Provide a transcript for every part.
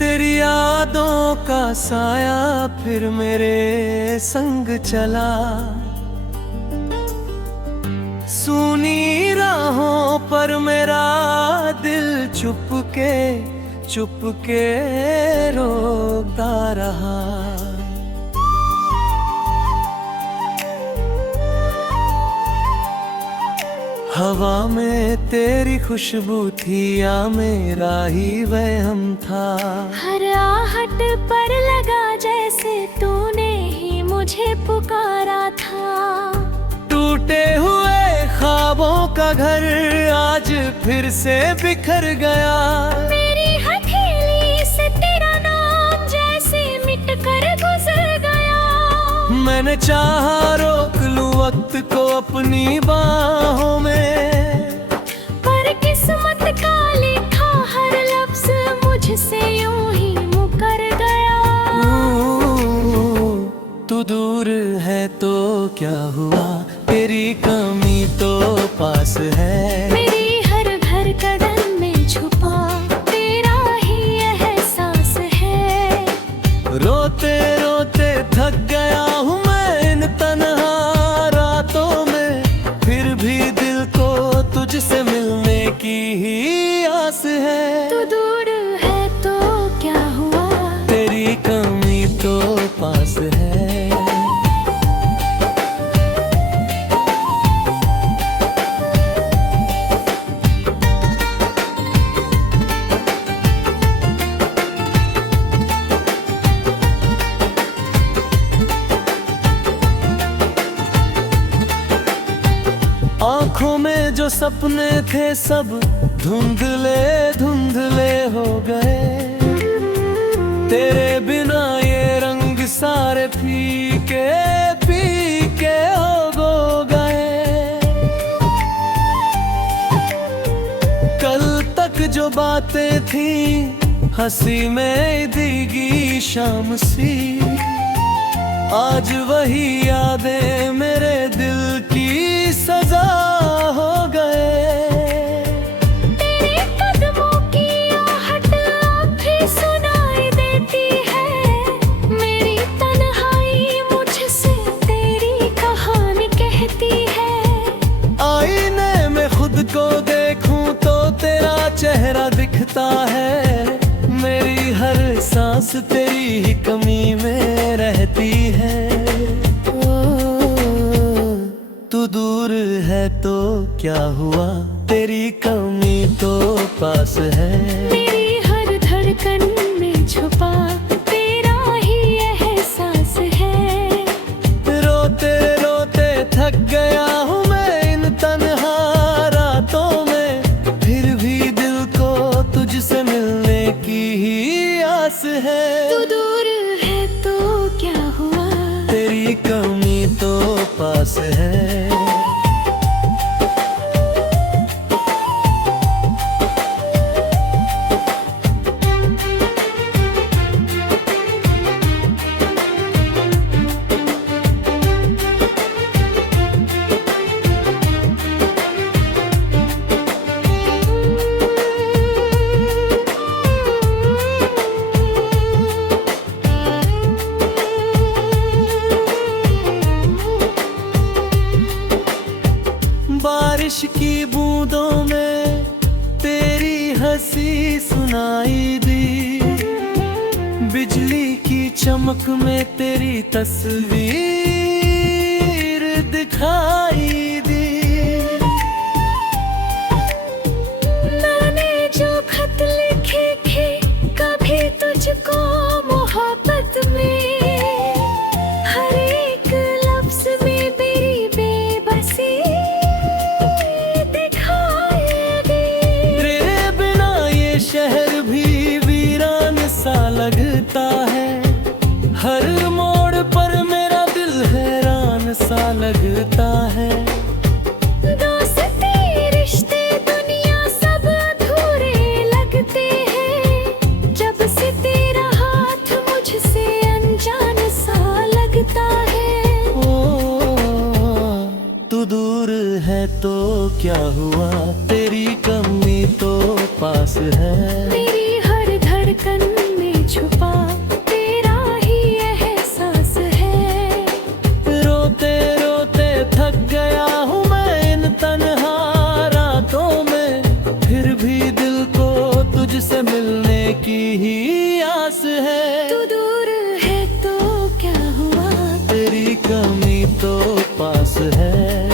तेरी यादों का साया फिर मेरे संग चला, सूनी राहों पर मेरा दिल चुपके रोता रहा। हवा में तेरी खुशबू थी या मेरा ही वहम था। हर आहट पर लगा जैसे तूने ही मुझे पुकारा था। टूटे हुए ख्वाबों का घर आज फिर से बिखर गया। मेरी हथेली से तेरा नाम जैसे मिट कर गुजर गया। मैंने चाहा रोक लूं वक्त को अपनी बाहों में, पर किस्मत का लिखा हर लफ्ज मुझसे यूं ही मुकर गया। तू दूर है तो क्या हुआ, तेरी कमी तो पास है। मेरी हर धड़कन में छुपा तेरा ही एहसास है। रोते रोते थक गया हूँ मैं इन तन्हा रातों में, फिर भी दिल को तुझसे मिलने की ही आस है। तू दूर है तो क्या हुआ, तेरी कमी तो पास है। आँखों में जो सपने थे सब धुंधले धुंधले हो गए। तेरे बिना ये रंग सारे फीके फीके हो गए। कल तक जो बातें थी हंसी में भीगी शाम सी, आज वही यादें मेरे दिल की सजा हो गए। तेरे कदमों की आहट अब भी सुनाई देती है। मेरी तन्हाई मुझसे तेरी कहानी कहती है। आईने में खुद को देखूं तो तेरा चेहरा दिखता है। मेरी हर सांस तेरी ही कमी में रहती है। तू दूर है तो क्या हुआ, तेरी कमी तो पास है। मेरी हर धड़कन में छुपा तेरा ही एहसास है। रोते रोते थक गया हूँ मैं इन तन्हा रातों में, फिर भी दिल को तुझसे मिलने की ही आस है। तू दूर है तो क्या हुआ, तेरी कमी तो पास है। बारिश की बूंदों में तेरी हंसी सुनाई दी। बिजली की चमक में तेरी तस्वीर दिखाई दी। मैंने जो खत लिखे थे कभी तुझको मोहब्बत में, हर एक लफ्ज में मेरी बेबसी शहर भी वीरान सा लगता है। हर मोड़ पर मेरा दिल हैरान सा लगता है। दोस्ती रिश्ते दुनिया सब अधूरे लगते हैं। जब से तेरा हाथ मुझसे अनजान सा लगता है। तू दूर है तो क्या हुआ, तेरी कमी तो पास है। मेरी हर धड़कन में कमी तो पास है।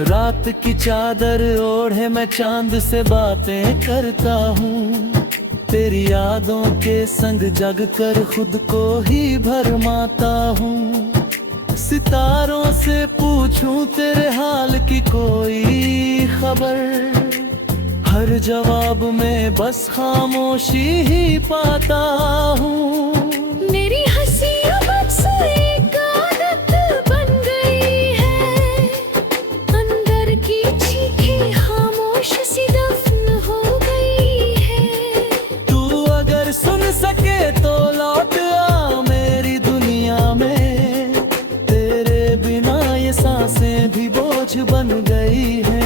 रात की चादर ओढ़े मैं चांद से बातें करता हूँ। तेरी यादों के संग जग कर खुद को ही भरमाता हूँ। सितारों से पूछूं तेरे हाल की कोई खबर, हर जवाब में बस खामोशी ही पाता हूँ। मेरी हंसी अब अक्सर एक आदत बन गई है, अंदर की चीखें खामोश सी दफन हो गई है। तू अगर सुन सके तो लौट आ मेरी दुनिया में, तेरे बिना ये सांसें भी बोझ बन गई है।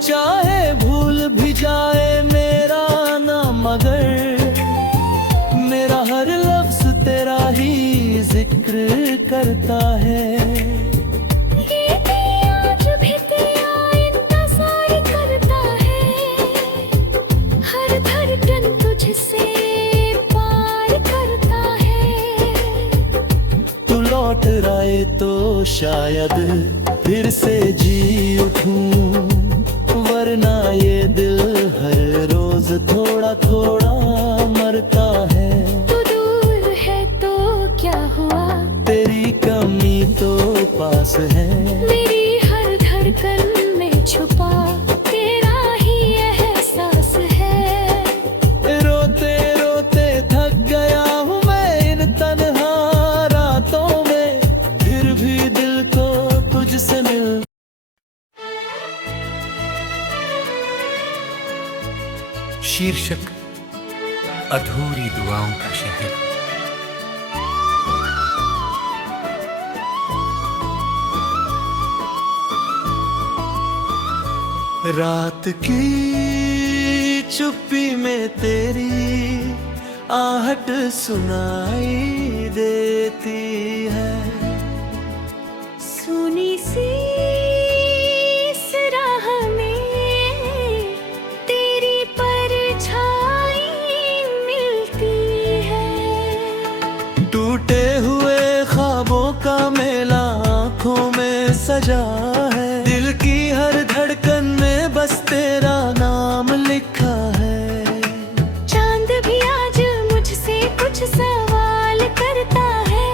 चाहे भूल भी जाए मेरा नाम, मगर मेरा हर लफ्ज तेरा ही जिक्र करता है। ये आज भी तेरा इंतजार करता है, हर धड़कन तुझसे प्यार करता है। तू लौट आए तो शायद फिर से जी उठूं, वरना ये दिल हर रोज थोड़ा थोड़ा मरता है। तू दूर है तो क्या हुआ, तेरी कमी तो पास है। मेरी हर धड़कन में छुपा तेरा ही एहसास है। रोते रोते थक गया हूँ मैं इन तन्हा रातों में, फिर भी दिल को तुझसे मिल। शीर्षक अधूरी दुआओं का शहर। रात की चुप्पी में तेरी आहट सुनाई देती है। सुनी सी इस राह में तेरी परछाई मिलती है। टूटे हुए ख्वाबों का मेला आँखों में सजा है, दिल की हर धड़कन में बस तेरा नाम लिखा है। चांद भी आज मुझसे कुछ सवाल करता है,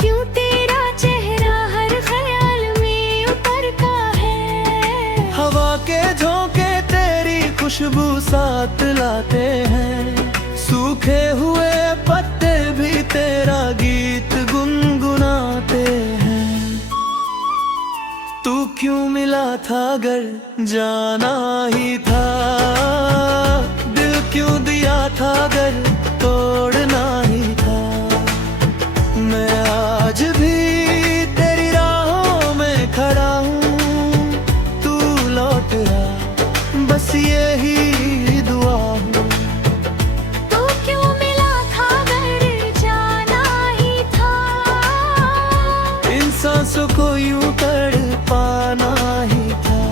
क्यों तेरा चेहरा हर ख्याल में उतरता है। हवा के झोंके तेरी खुशबू साथ लाते हैं, सूखे हुए पत्ते भी तेरा गीत गुनगुनाते हैं। तू क्यों मिला था अगर जाना ही था, दिल क्यों दिया था अगर तोड़ना ही था। मैं आज भी तेरी राहों में खड़ा हूँ, तू लौट आ बस यही दुआ हूँ। तू क्यों मिला था अगर जाना ही था, इन सांसों को यूं तड़पाना ही था।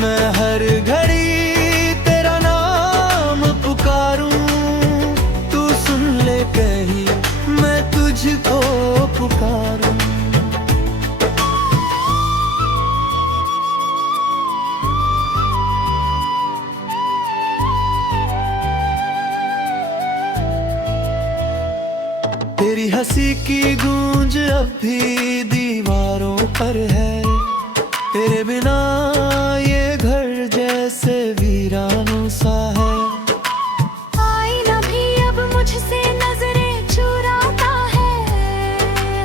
मैं हर घड़ी तेरा नाम पुकारूं, तू सुन ले कहीं मैं तुझको पुकारूं। तेरी हंसी की गूंज अब भी दीवारों पर है, तेरे बिना ये घर जैसे वीरानों सा है। आईना भी अब मुझसे नजरें चुराता है,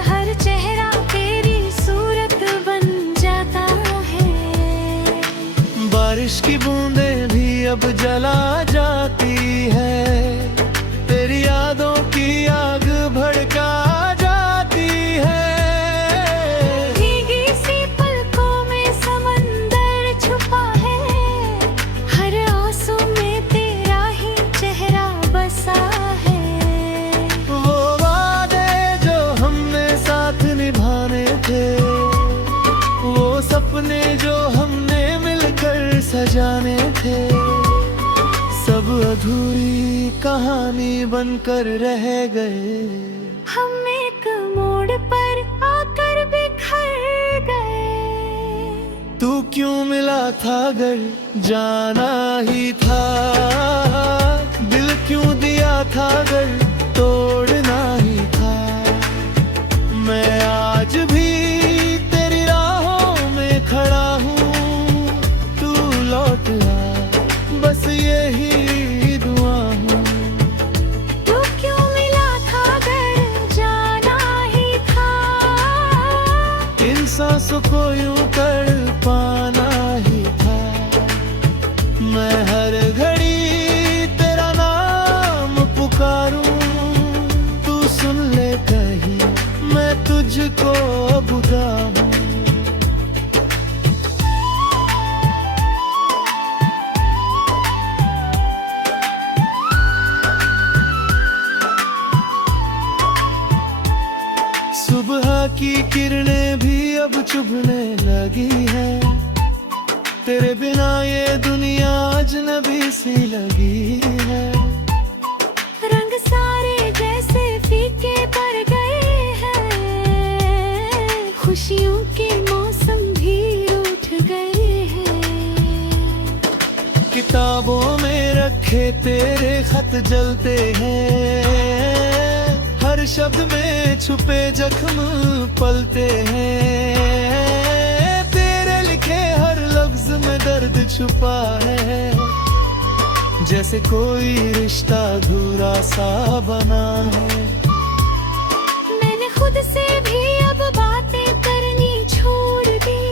हर चेहरा तेरी सूरत बन जाता है। की बूंदें भी अब जला जाती है, तेरी यादों की आग भड़का जाती है। भीगी सी पलकों में समंदर छुपा है, हर आंसू में तेरा ही चेहरा बसा है। वो वादे जो हमने साथ निभाने थे, वो सपने जो हमने मिलकर सजाने थे, सब अधूरी कहानी बनकर रह गए। हम एक मोड़ पर आकर बिखर गए। तू क्यों मिला था अगर जाना ही था, दिल क्यों दिया था अगर तोड़ना ही था। मैं आज भी तेरी राहों में खड़ा हूँ, तू लौट आ बस यही दुआ हूँ। तू क्यों मिला था अगर जाना ही था, इन सांसों को यूं तड़पाना ही था। मैं हर घड़ी तेरा नाम पुकारूं, तू सुन ले कहीं मैं तुझको बुदा हूँ। सुबह की किरणें भी अब चुभने लगी है, तेरे बिना ये दुनिया अजनबी सी लगी है। रंग सारे जैसे फीके पड़ गए हैं, खुशियों के मौसम भी रूठ गए हैं। किताबों में रखे तेरे खत जलते हैं, हर शब्द में छुपे जख्म पलते हैं। तेरे लिखे हर लफ्ज में दर्द छुपा है, जैसे कोई रिश्ता अधूरा सा बना है। मैंने खुद से भी अब बातें करनी छोड़ दी,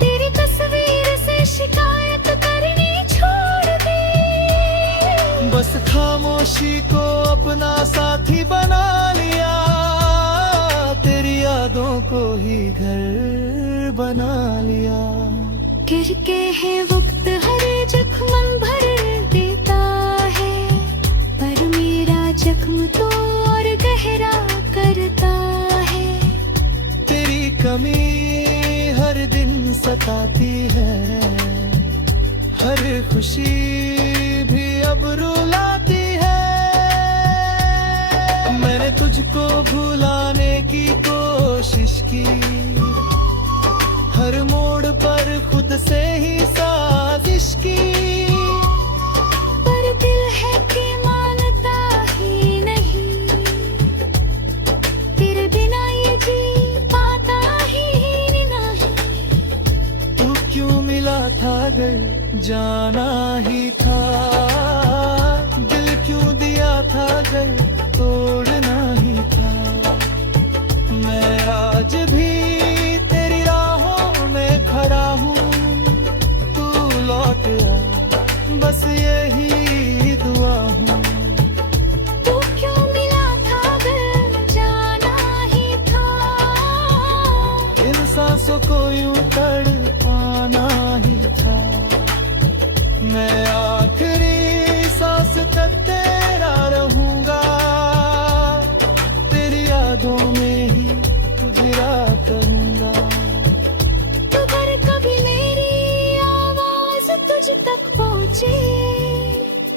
तेरी तस्वीर से शिकायत करनी छोड़ दी। बस खामोशी को अपना साथी बना लिया, तेरी यादों को ही घर बना लिया। करके है वक्त हर जख्म भर देता है, पर मेरा जख्म तो और गहरा करता है। तेरी कमी हर दिन सताती है, हर खुशी भी अब रुलाती है। मैंने तुझको भुलाने की कोशिश की, हर मोड़ पर खुद से ही साजिश की, पर दिल है कि मानता ही नहीं, तेरे बिना ये जी पाता ही नहीं। तू क्यों मिला था अगर जाना ही था, दिल क्यों दिया था अगर तोड़ना ही था। मैं आज भी तेरी राहों में खड़ा हूँ, तू लौट आ बस यही दुआ हूँ। तू क्यों मिला था अगर जाना ही था, इन सांसों को यूं तड़पाना ही था। मैं आखिरी सांस तक तेरा रहूंगा, तेरी यादों में ही गुजरा करूंगा। तो अगर कभी मेरी आवाज तुझ तक पहुंचे,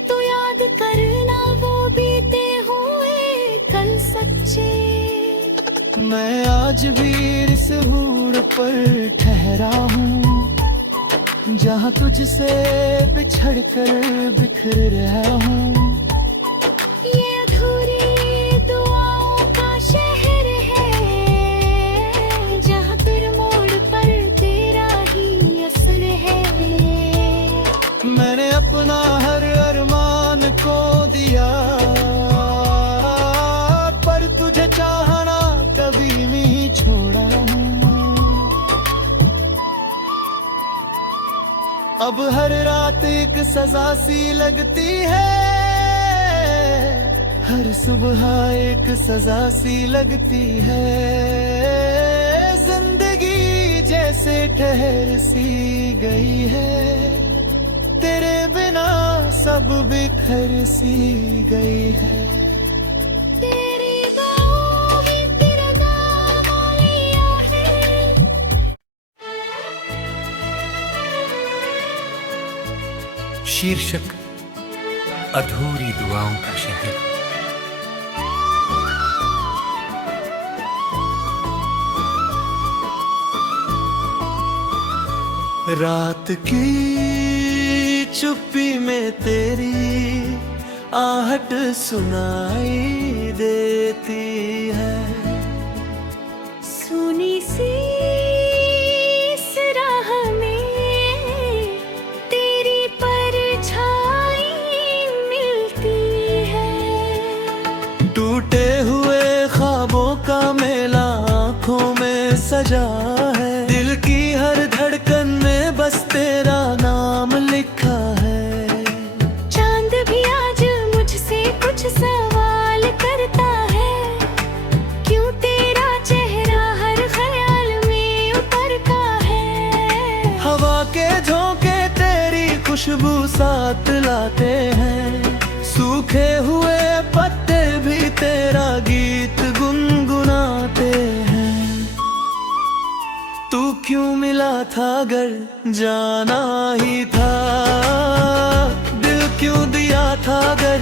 तो याद करना वो बीते हुए कल सच्चे। मैं आज भी इस हूर पर ठहरा हूँ, जहाँ तुझसे बिछड़ कर बिखर रहा हूँ। ये अधूरी दुआओं का शहर है, जहाँ तेरे मोड़ पर तेरा ही असर है। मैंने अपना हर अरमान को दिया, पर तुझे चाहना कभी नहीं छोड़ा हूँ। अब हर रात एक सजा सी लगती है, हर सुबह एक सजा सी लगती है। जिंदगी जैसे ठहर सी गई है, तेरे बिना सब बिखर सी गई है। तेरी बाहों में तेरा नाम लिया है। शीर्षक अधूरी दुआओं का शहर। रात की चुप्पी में तेरी आहट सुनाई देती है। सुनी सी इस राह में तेरी परछाई मिलती है। टूटे हुए ख्वाबों का मेला आँखों में सजा है, दिल की हर धड़कन में बस तेरा नाम लिखा है। चांद भी आज मुझसे कुछ सवाल करता है, क्यों तेरा चेहरा हर ख्याल में उतरता है। हवा के झोंके तेरी खुशबू साथ लाते हैं, सूखे हुए पत्ते भी तेरा गीत गुनगुनाते हैं। तू क्यों मिला था अगर जाना ही था, दिल क्यों दिया था अगर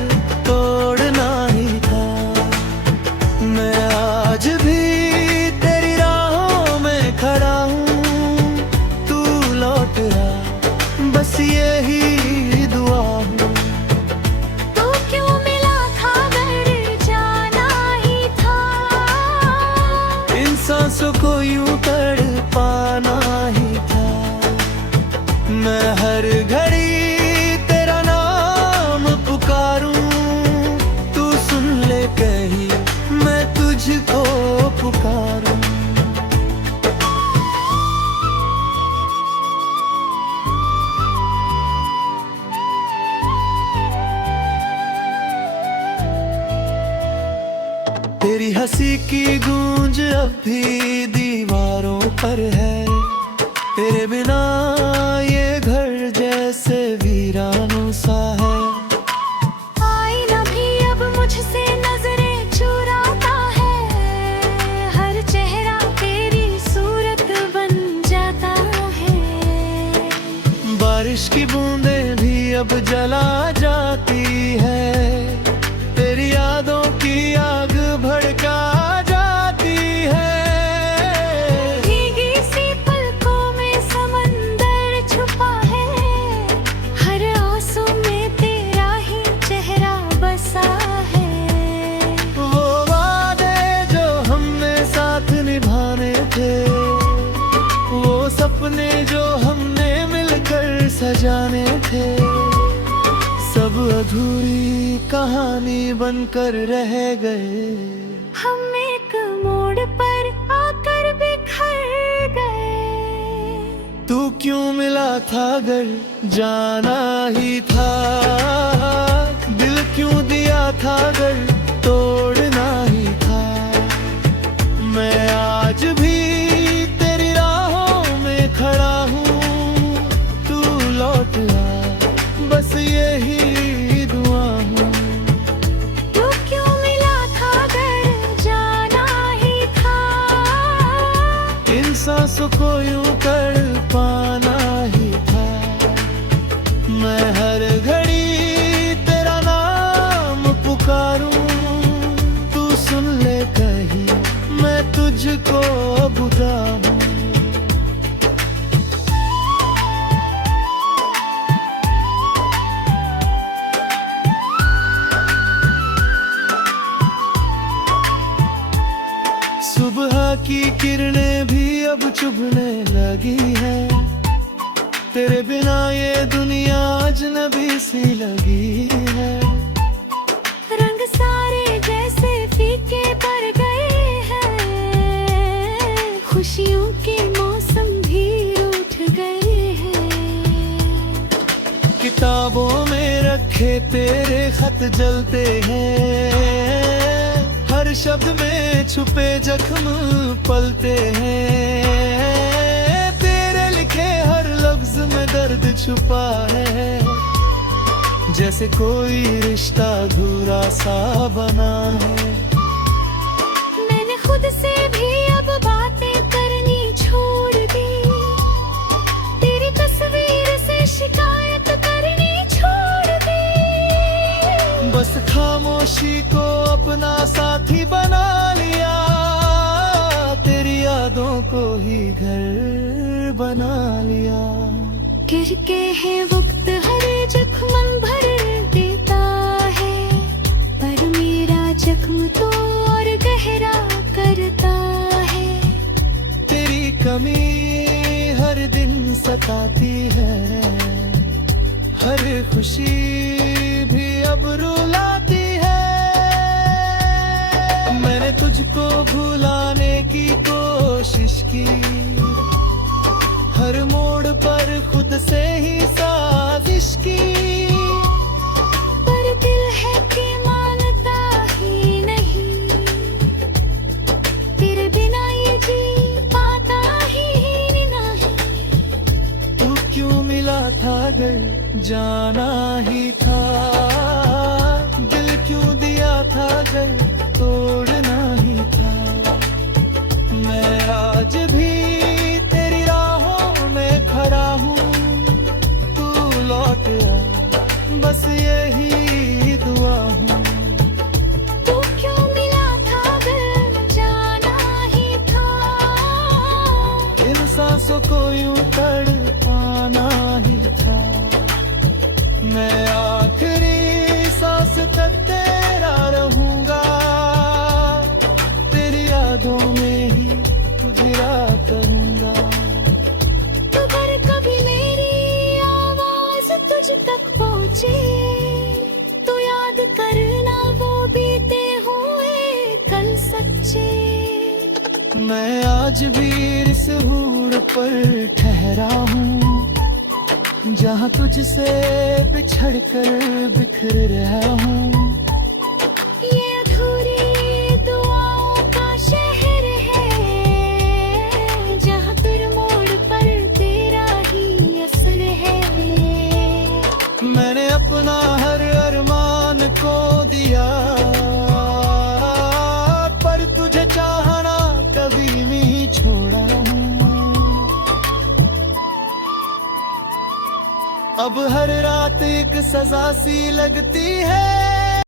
तोड़ना ही था। मैं आज भी तेरी राहों में खड़ा हूँ, तू लौट आ बस यही दुआ हूँ। तू क्यों मिला था अगर जाना ही था, इन सांसों को यूं तड़पाना ही था। मैं हर घड़ी तेरा नाम पुकारूं, तू सुन ले कहीं मैं तुझको पुकारूं। तेरी हंसी की गूंज अब भी दीवारों पर है, तेरे बिना ये घर जैसे वीरानों सा है। आईना भी अब मुझसे नजरें चुराता है, हर चेहरा तेरी सूरत बन जाता है। बारिश की बूंदें भी अब जला जाती है, तेरी यादों की आग भड़का जाती है। भीगी सी पलकों में समंदर छुपा है, हर आंसू में तेरा ही चेहरा बसा है। वो वादे जो हमने साथ निभाने थे, वो सपने जो हमने मिलकर सजाने थे, सब अधूरी कहानी बनकर रह गए। हम एक मोड़ पर आकर बिखर गए। तू क्यों मिला था अगर जाना ही था, दिल क्यों दिया था अगर तोड़ना ही था। मैं आज भी तेरी राहों में खड़ा हूँ, तू लौट आ बस यही दुआ हूँ। तू क्यों मिला था अगर जाना ही था, इन सांसों को यूं तड़पाना ही था। मैं हर घड़ी तेरा नाम पुकारूं, तू सुन ले कहीं मैं तुझको बुलाऊं। सुबह की किरणें भी अब चुभने लगी है, तेरे बिना ये दुनिया अजनबी सी लगी है। रंग सारे जैसे फीके पड़ गए हैं, खुशियों के मौसम भी रूठ गए हैं। किताबों में रखे तेरे खत जलते हैं, हर शब्द में छुपे जख्म पलते हैं, तेरे लिखे हर लफ्ज में दर्द छुपा है, जैसे कोई रिश्ता अधूरा सा बना है। मैंने खुद से भी अब बातें करनी छोड़ दी, तेरी तस्वीर से शिकायत करनी छोड़ दी। बस खामोशी को अपना साथी बना लिया, तेरी यादों को ही घर बना लिया। करके है वक्त हर जख्म भर देता है, पर मेरा जख्म तो और गहरा करता है। तेरी कमी हर दिन सताती है, हर खुशी भी अब रुलाती है। मैंने तुझको भुलाने की कोशिश की, हर मोड़ पर खुद से ही साजिश की, पर दिल है कि मानता ही नहीं, तेरे बिना ये जी पाता ही नहीं। तू क्यों मिला था अगर जाना ही था, दिल क्यों दिया था अगर तोड़ना ही था। मैं आज भी तेरी राहों में खड़ा हूँ, तू लौट आ, बस यही दुआ हूँ। तू क्यों मिला था अगर जाना ही था, इन सांसों को यूं तड़पाना ही था। मैं आखिरी सांस तक तेरा रहूंगा, तेरी यादों में ही गुजरा करूंगा। तो अगर कभी मेरी आवाज तुझ तक पहुंचे, तो याद करना वो बीते हुए कल सच्चे। मैं आज भी इस हूर पर ठहरा हूँ, जहाँ तुझसे बिछड़ कर बिखर रहा हूँ। ये अधूरी दुआओं का शहर है, जहाँ तुर मोड़ पर तेरा ही असर है। मैंने अपना हर अरमान को दिया, पर तुझे चाहना कभी नहीं छोड़ा हूँ। अब हर रात एक सजा सी लगती है,